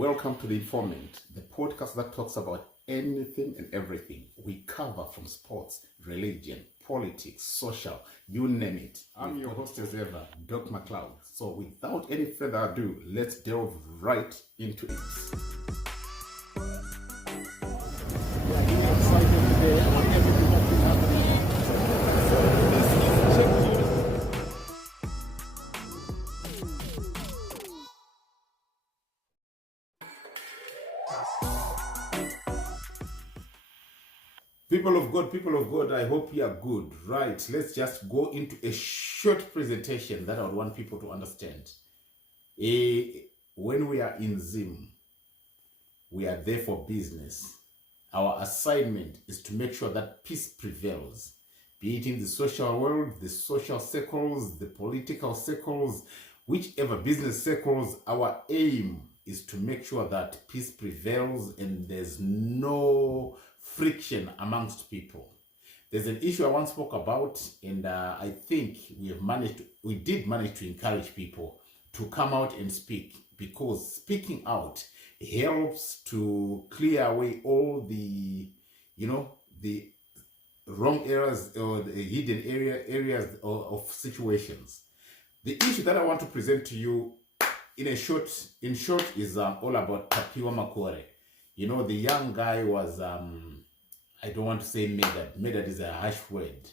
Welcome to The Informant, the podcast that talks about anything and everything. We cover from sports, religion, politics, social, you name it. I'm your host as ever, Doc McLeod. So without any further ado, let's delve right into it. People of God, I hope you are good. Right, let's just go into a short presentation that I would want people to understand. When we are in Zim, we are there for business. Our assignment is to make sure that peace prevails, be it in the social world, the social circles, the political circles, whichever business circles. Our aim is to make sure that peace prevails and there's no friction amongst people. There's an issue I once spoke about, and I think we did manage to encourage people to come out and speak, because speaking out helps to clear away all the wrong areas or the hidden areas of situations. The issue that I want to present to you in short is all about Tapiwa Makore. The young guy was I don't want to say murdered. Murdered is a harsh word,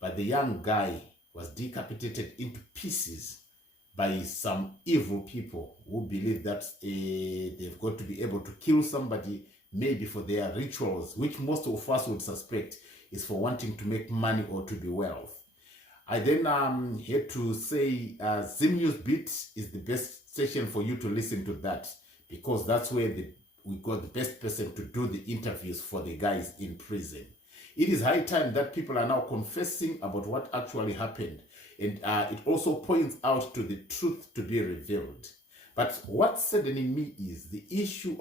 but the young guy was decapitated into pieces by some evil people who believe that they've got to be able to kill somebody, maybe for their rituals, which most of us would suspect is for wanting to make money or to be wealth. I then had to say Zim News Beat is the best station for you to listen to that, because that's where we got the best person to do the interviews for the guys in prison. It is high time that people are now confessing about what actually happened, and it also points out to the truth to be revealed. But what's saddening me is the issue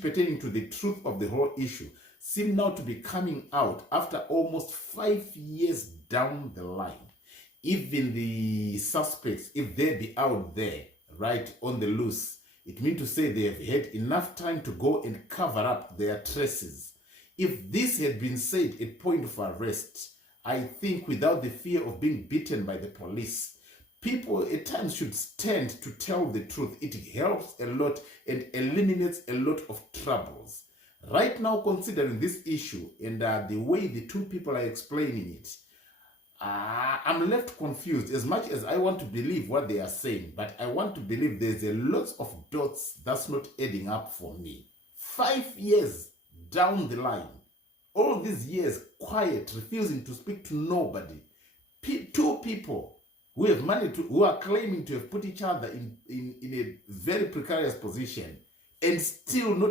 pertaining to the truth of the whole issue seem now to be coming out after almost 5 years down the line. Even the suspects, if they be out there, right, on the loose, it means to say they have had enough time to go and cover up their traces. If this had been said at point of arrest, I think without the fear of being beaten by the police, people at times should stand to tell the truth. It helps a lot and eliminates a lot of troubles. Right now, considering this issue and the way the two people are explaining it, I'm left confused. As much as I want to believe what they are saying, but I want to believe there's a lot of dots that's not adding up for me. 5 years down the line, all these years quiet, refusing to speak to nobody. Two people who are claiming to have put each other in a very precarious position, and still not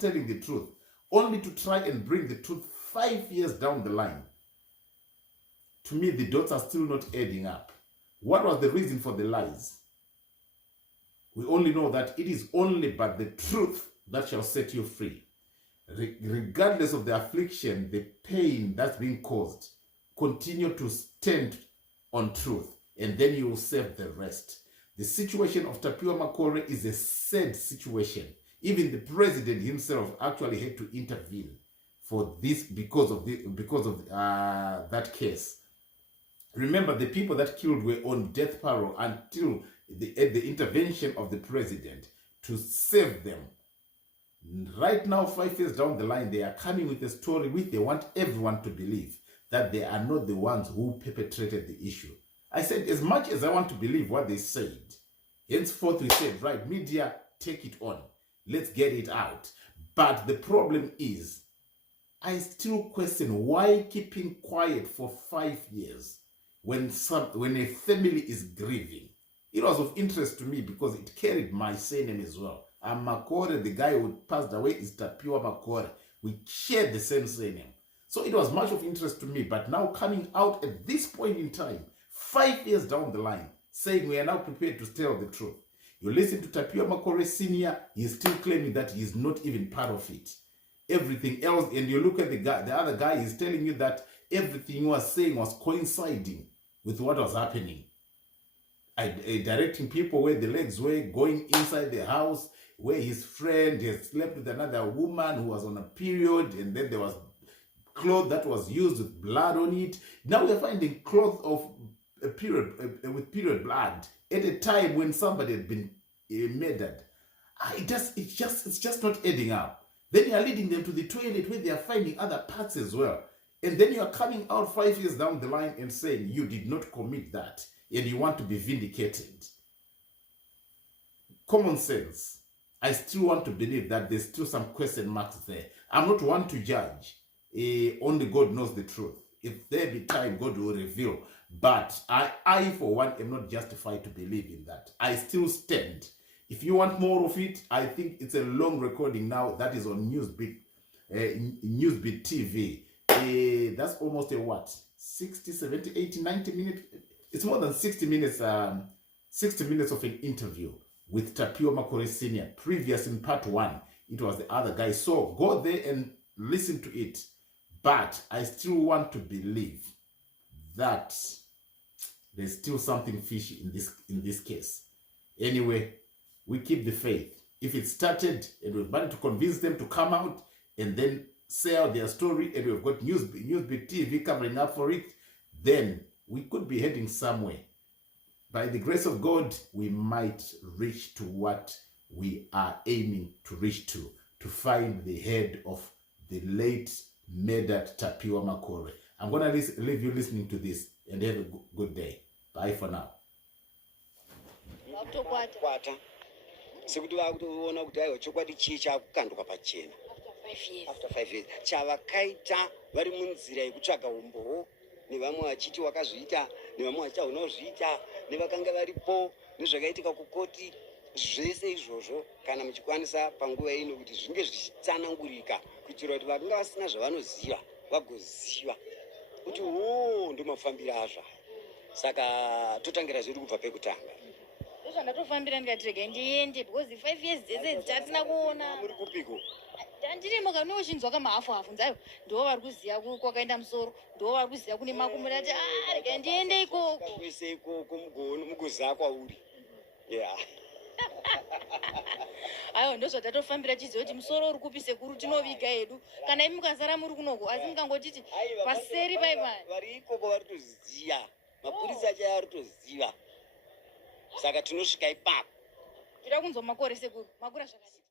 telling the truth, only to try and bring the truth 5 years down the line. To me, the dots are still not adding up. What was the reason for the lies? We only know that it is only but the truth that shall set you free. Regardless of the affliction, the pain that's being caused, continue to stand on truth, and then you will save the rest. The situation of Tapiwa Makore is a sad situation. Even the president himself actually had to intervene for this because of that case. Remember, the people that killed were on death parole until the intervention of the president to save them. Right now, 5 years down the line, they are coming with a story which they want everyone to believe that they are not the ones who perpetrated the issue. I said, as much as I want to believe what they said, henceforth we said, right, media, take it on. Let's get it out. But the problem is, I still question why keeping quiet for 5 years when a family is grieving. It was of interest to me because it carried my surname as well. I'm Makore, the guy who passed away is Tapiwa Makore. We share the same surname. So it was much of interest to me, but now coming out at this point in time, 5 years down the line, saying we are now prepared to tell the truth. You listen to Tapiwa Makore Senior, he's still claiming that he's not even part of it. Everything else, and you look at the other guy, he's telling you that everything he was saying was coinciding with what was happening. Directing people where the legs were, going inside the house, where his friend had slept with another woman who was on a period, and then there was cloth that was used with blood on it. Now we're finding cloth of a period with period blood at a time when somebody had been murdered. It's just not adding up. Then you are leading them to the toilet where they are finding other parts as well. And then you are coming out 5 years down the line and saying you did not commit that and you want to be vindicated. Common sense. I still want to believe that there's still some question marks there. I'm not one to judge. Only God knows the truth. If there be time, God will reveal. But I, for one, am not justified to believe in that. I still stand. If you want more of it, I think it's a long recording now that is on Newsbeat TV. That's almost a what? 60, 70, 80, 90 minutes? It's more than 60 minutes, 60 minutes of an interview with Tapiwa Makore Sr. Previous in part 1, it was the other guy. So go there and listen to it. But I still want to believe that there's still something fishy in this case. Anyway, we keep the faith. If it started and we've managed to convince them to come out and then say out their story, and we've got Newsbeat TV covering up for it, then we could be heading somewhere. By the grace of God, we might reach to what we are aiming to reach to find the head of the late murdered Tapiwa Makore. I'm going to leave you listening to this and have a good day. Bye for now. After 5 years, chavakaita vari munzira yekutsvaga umboho nevamwe vachiti wakazviita nevamwe vachita unozviita nevakanga varipo nezvakaitika kukoti zvese izvozvo kana muchikwanisa panguva ino kuti zvinge zvichitsanangurika kuitira kuti vakanga vasina zvavanoziva vagoziva kuti ndomafambira azvo. Saka totangira zvedu kubva pekutanga. Zvandatofambira ndikatirega ndiende because 5 years dzese dzichatina kuona. Muri kupiko? Ndirimo kana uchinzwa kama hafu nzayo ndo vari kuziya kwakaenda musoro ndo vari kuziya kune makumuri ati rega ndiende ikoko kwese ikoko mugoziya kwauri. Yeah. Ayo ndo zvatatofambira tizive kuti musoro uri kupi sekuru tinoviga hedu kana imi mukazara muri kunoko asi mukangotiti paseri baibai vari ikoko vari toziya mapurisa acho ari toziva saka tinosvika ipapo. Ndira kunzwa Makore sekuru makura zvakadii.